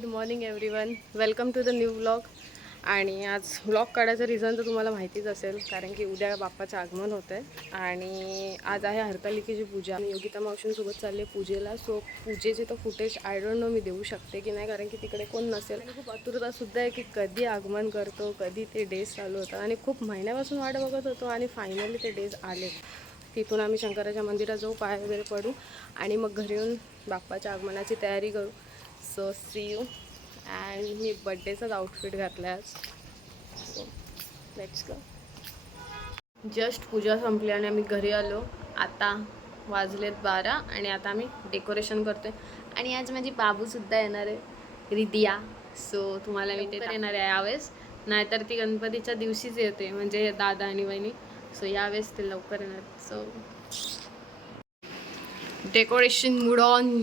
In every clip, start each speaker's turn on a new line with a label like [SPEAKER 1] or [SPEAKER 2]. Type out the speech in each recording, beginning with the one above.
[SPEAKER 1] Good morning everyone. Welcome to the new vlog. आणि आज vlog काढायचं रिझन तर तुम्हाला माहितीच असेल कारण की उद्या बाप्पाचं आगमन होतं आहे आणि आज आहे हरतालिकेची पूजा. मी योगिता मावशींसोबत चालले पूजेला. सो पूजेचे तर फुटेज आय डोंट नो मी देऊ शकते की नाही कारण की तिकडे कोण नसेल. खूप आतुरतासुद्धा आहे की कधी आगमन करतो कधी ते डेज चालू होतात. आणि खूप महिन्यापासून वाट बघत होतो आणि फायनली ते डेज आले. तिथून आम्ही शंकराच्या मंदिरात जाऊ पाय वगैरे पडू आणि मग घरी येऊन बाप्पाच्या आगमनाची तयारी करू. सो सी यू अँड मी बड्डेचाच आउटफिट घातला आहे लेट्स गो जस्ट पूजा संपली आणि आम्ही घरी आलो. आता वाजलेत बारा आणि आता आम्ही डेकोरेशन करतोय. आणि आज माझी बाबूसुद्धा येणार आहे रिदिया. सो तुम्हाला मी ते येणार आहे यावेळेस. नाहीतर ती गणपतीच्या दिवशीच येते म्हणजे दादा आणि वहिनी. सो यावेळेस ते लवकर येणार. सो डेकोरेशन मूड ऑन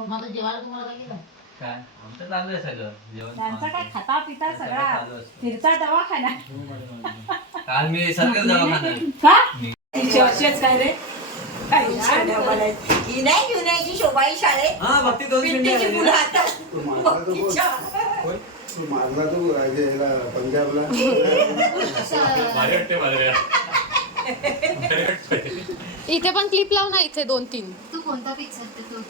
[SPEAKER 2] माझं जेवायला तुम्हाला काय केलं?
[SPEAKER 3] काय? आमचं चालू आहे सगळं. जेवण
[SPEAKER 2] त्यांचा काय. खाता पिता
[SPEAKER 3] सगळं?
[SPEAKER 2] सगळा
[SPEAKER 3] चालू असतं.
[SPEAKER 2] फिरता दवाखाना?
[SPEAKER 3] काल मी सरकच दवाखाना
[SPEAKER 2] का?
[SPEAKER 3] मी-
[SPEAKER 2] तिचे वर्षच काय रे
[SPEAKER 4] ही नाही घेऊन यायची शोभाई शाळेत.
[SPEAKER 3] हा भक्ती दोन
[SPEAKER 4] पिंटीची मुलं आता.
[SPEAKER 5] तू मारला तो बोल. होय? तू मारला तो राजे ह्याला पंजाबला.
[SPEAKER 1] इथे पण क्लिप लाव ना इथे दोन तीन
[SPEAKER 6] तू कोणता पिक्चर ते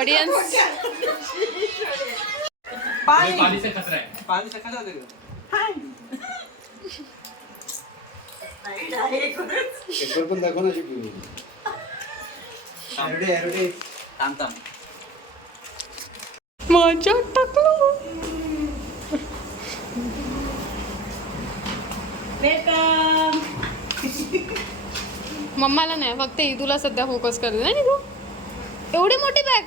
[SPEAKER 1] ऑडियन्स
[SPEAKER 4] पाणी. पाणी सकाळ होते
[SPEAKER 5] पेपर पण दाखव ना शिकू एरडे एरडे.
[SPEAKER 3] थांब थांब.
[SPEAKER 1] माझ्या टाकलो.
[SPEAKER 2] वेलकम
[SPEAKER 1] मम्माला नाही फक्त ईदूला सध्या फोकस करते नाही तू? एवढी मोठी बॅग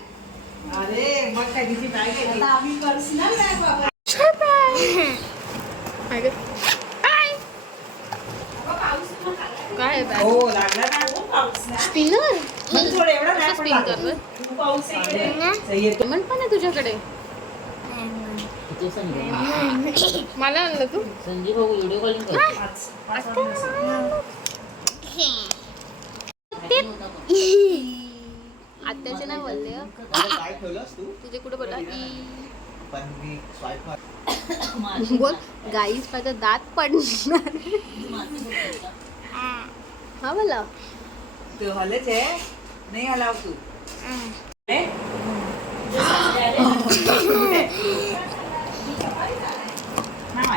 [SPEAKER 4] काय हो हो.
[SPEAKER 1] स्पिनर पेमेंट पण आहे तुझ्याकडे. मला आणलं तू?
[SPEAKER 2] संजीव भाऊ व्हिडिओ कॉलिंग
[SPEAKER 5] काय ठेवलंस तू
[SPEAKER 1] तुझे कुठे बोला
[SPEAKER 5] पण मी स्वाईप
[SPEAKER 1] बोल. गाईस माझा दात पडणार. हा बोला.
[SPEAKER 4] तू हलच आहे. नाही हलाव तू?